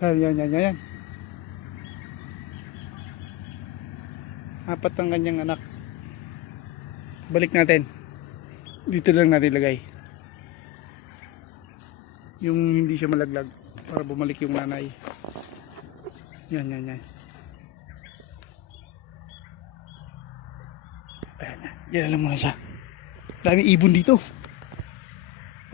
Yan. Apat ang kanyang anak. Balik natin. Dito lang natin ilagay. Yung hindi siya malaglag para bumalik yung nanay. Yan. Ayan. Yan lang muna siya. Dami ibon dito.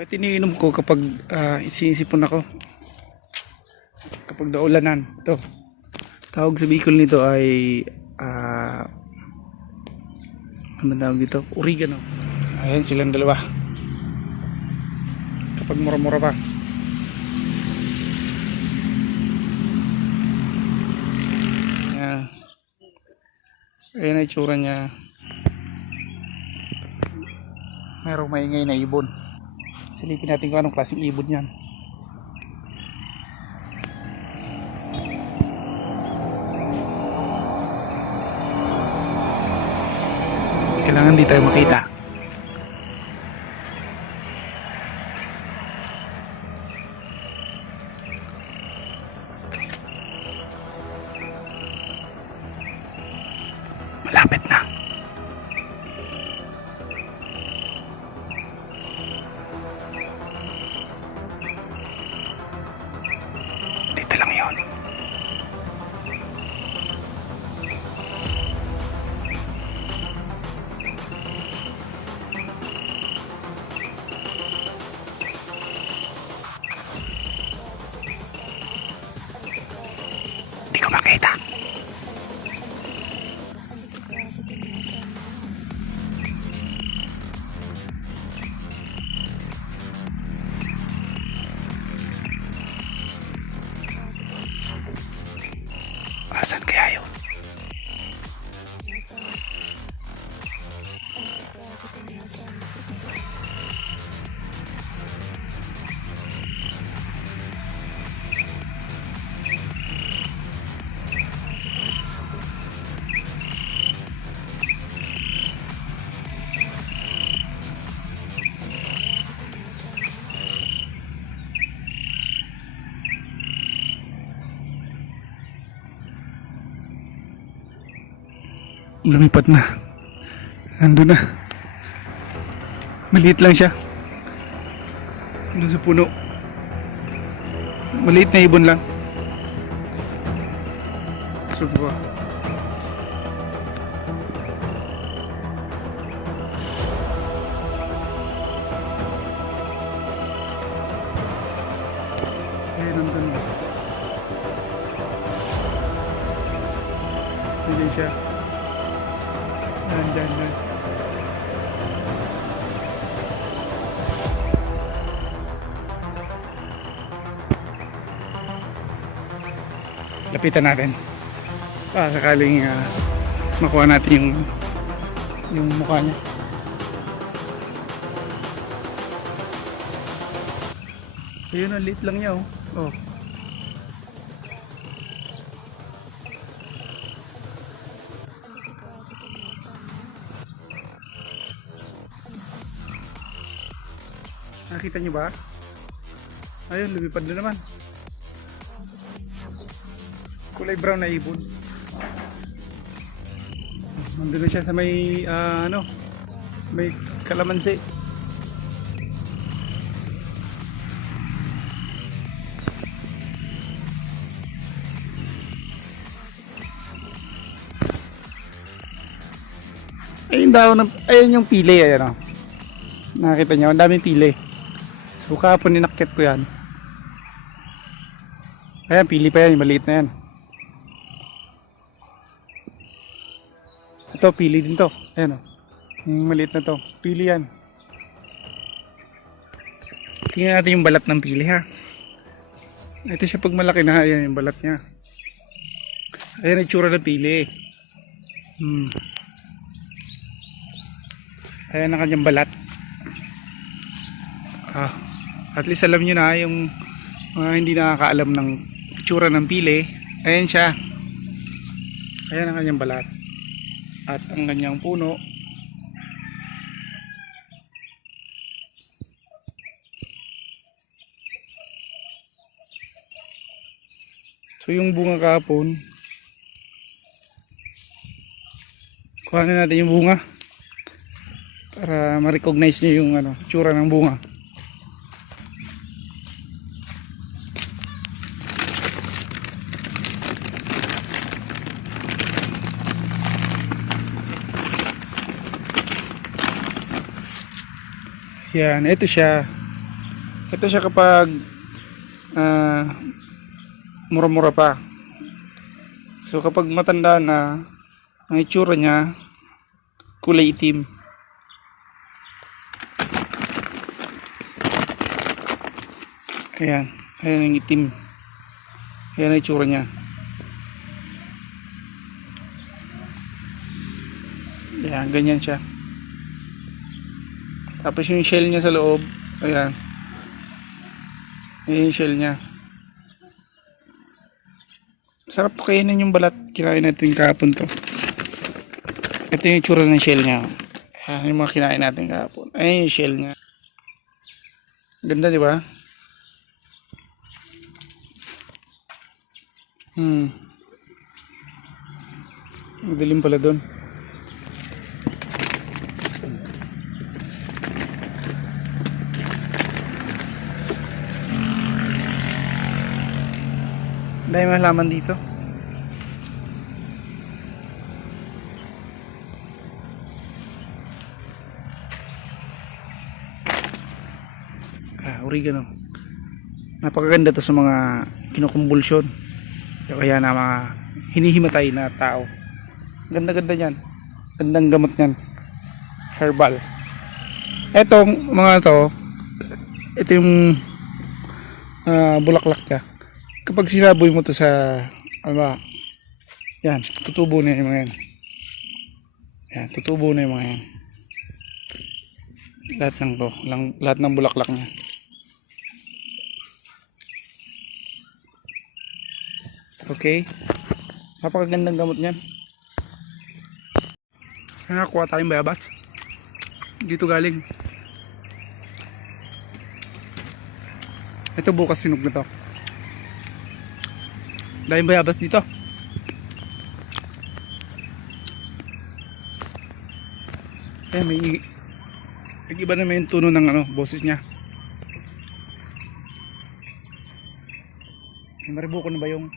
Ito iniinom ko kapag sinisipon ako. Kapag naulanan. Ito. Tawag sa Bicol nito ay ano tawag dito? Oregano. Ayan silang dalawa. Kapag mura-mura pa. Ayan ang itsura niya. Merong maingay na ibon. Silipin natin kung anong klaseng ibon yan. Kailangan di tayo makita. Malapit na. Dito lang yun. Hindi ko makita. Asan kaya yun? Lumipat na. Nandun na. Maliit lang siya. Nandun sa puno. Maliit na ibon lang. Subo. Ayun, nandun na. Hindi siya. Nandyan na. Lapitan natin. Sakaling makuha natin yung mukha niya. Ayun, ang liit lang niya oh. Nakita niyo ba? Ayun, lumipad na naman. Kulay brown na ibon. Nandun na siya sa may may kalamansi. Ayun yung pili, ayan o. Nakita niyo, ang daming pili. So kahapon ninakit ko yan. Ayan, pili pa yan, maliit na yan. Ito, pili din to. Ayan o. Yung maliit na to, pili yan. Tingnan natin yung balat ng pili ha. Ito siya pag malaki na, ayan yung balat niya. Ayan ang itsura ng pili. Ayan ang kanyang balat. At least alam nyo na yung hindi nakakaalam ng itsura ng pili. Ayan siya. Ayan ang kanyang balat. At ang kanyang puno. So yung bunga kahapon, kuhanin natin yung bunga para ma-recognize nyo yung tsura ng bunga. Yan, ito siya. Ito siya kapag mura-mura pa. So kapag matanda na, ang itsura niya kulay itim. Ayan, ayan yung itim. Ayan ang itsura niya. Ayan, ganyan siya. Tapos yung shell niya sa loob, ayan. Ayan yung shell niya. Sarap kainin yung balat. Kinain natin kahapon to. Ito yung itsura ng shell niya. Ayan yung mga kinain natin kahapon. Ayan yung shell niya. Ganda, di ba? Madilim pala doon. Dahil malaman dito. Oregano. Napakaganda to sa mga kinukumbulsyon. Kaya na mga hinihimatay na tao. Ganda-ganda niyan. Gandang gamot niyan. Herbal. Etong mga to, ito yung bulaklak niya. Kapag sinaboy mo to sa yan, tutubo na yung mga yan. Yan, tutubo na yung mga yan. Lahat ng to, lahat ng bulaklak niya. Okay. Napakagandang gamot niyan. Nakakuha tayong bayabas. Dito galing. Ito bukas sinog na to. Dahil bayabas dito. May iba naman yung tuno ng boses niya. May maribuko na ba yung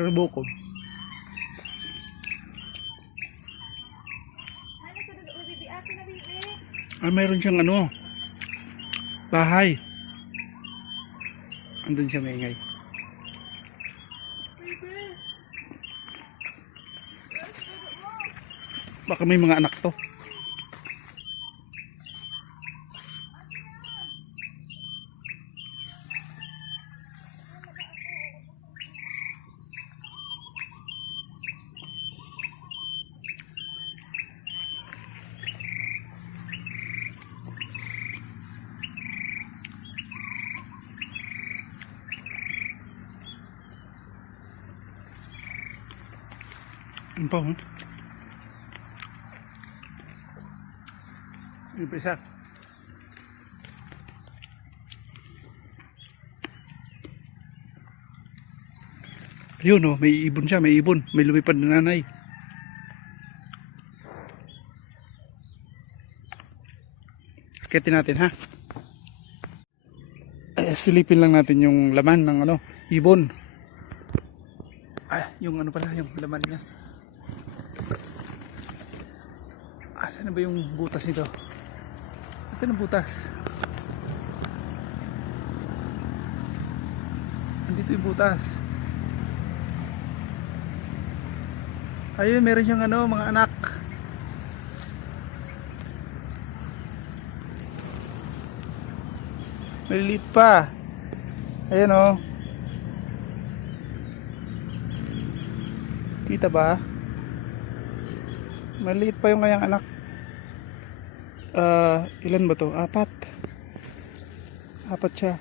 maribuko? Mayroon siyang bahay. Andun siya maingay. Baka may mga anak to. Ano pa, Yung pa isa. Ayun, may ibon siya, may ibon. May lumipad na nanay. Akitin natin, ha? Silipin lang natin yung laman ng ibon. Yung pala, yung laman niya. Saan ba yung butas nito? Saan ang butas? Andito yung butas. Ayun, meron siyang mga anak. Maliliit pa. Ayun, kita ba? Maliit pa yung kanyang anak. Ilan ba to? Apat siya.